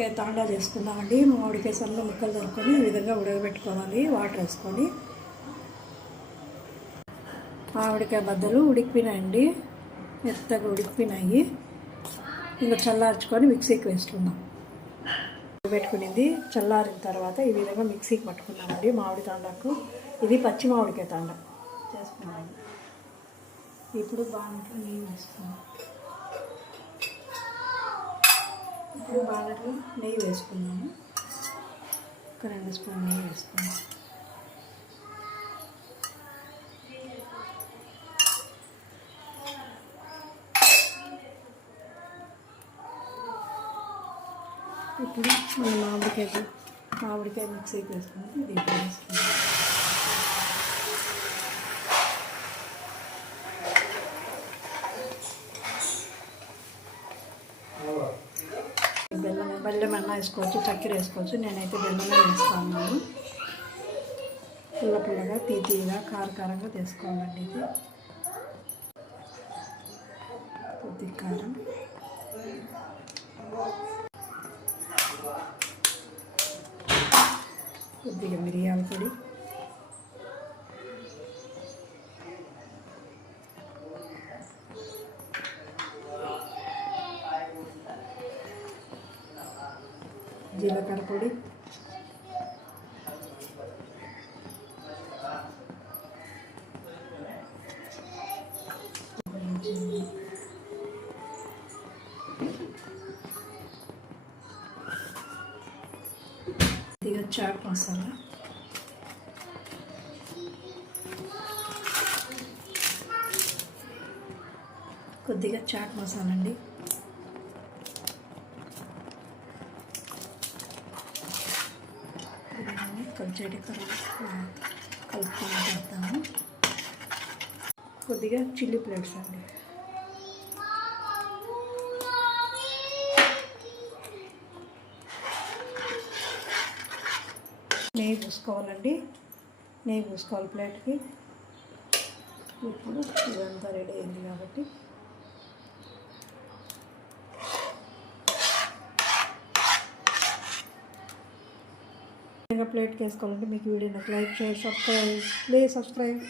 తాండా చేసుకుందామండి. మామిడికాయ సన్న ముక్కలు దొరుకుని ఈ విధంగా ఉడకబెట్టుకోవాలి. వాటర్ వేసుకొని మామిడికాయ బద్దలు ఉడికిపోయినాయండి, మెత్తగా ఉడికిపోయినాయి. ఇంకా చల్లార్చుకొని మిక్సీకి వేసుకుందాం. పెట్టుకునింది చల్లారిన తర్వాత ఈ విధంగా మిక్సీకి పట్టుకున్నామండి. మామిడి తాండాకు ఇది పచ్చి మామిడికాయ తాండా చేసుకున్నాము. ఇప్పుడు బాగా నీళ్ళు వేసుకున్నాం. ఇప్పుడు బాగా నెయ్యి వేసుకున్నాము. ఒక 2 స్పూన్ నెయ్యి వేసుకున్నాము. ఇప్పుడు మనం మామిడికాయ మిక్సీకి వేసుకున్నాం. దీంట్లో వేసుకున్నాం. బెల్లం అన్న వేసుకోవచ్చు, చక్కెర వేసుకోవచ్చు. నేనైతే బెల్లమే వేస్తాను. పుల్లగా తీయగా కారంగా తీసుకోవాలండి. ఇది కొద్ది కారం, కొద్దిగా మిరియాల పొడి, జీలకర్ర పొడి, కొద్దిగా చాట్ మసాలా, కొద్దిగా చాట్ మసాలా అండి. కల్చడి కలుపుకొని పెడతాము. కొద్దిగా చిల్లీ ఫ్లేక్స్ అండి. నెయ్యి పూసుకోవాలండి. నెయ్యి పూసుకోవాలి ప్లేట్కి. ఇప్పుడు ఇదంతా రెడీ అయింది కాబట్టి ప్లేట్కి వేసుకోవాలంటే మీకు video like, share, subscribe. Please subscribe.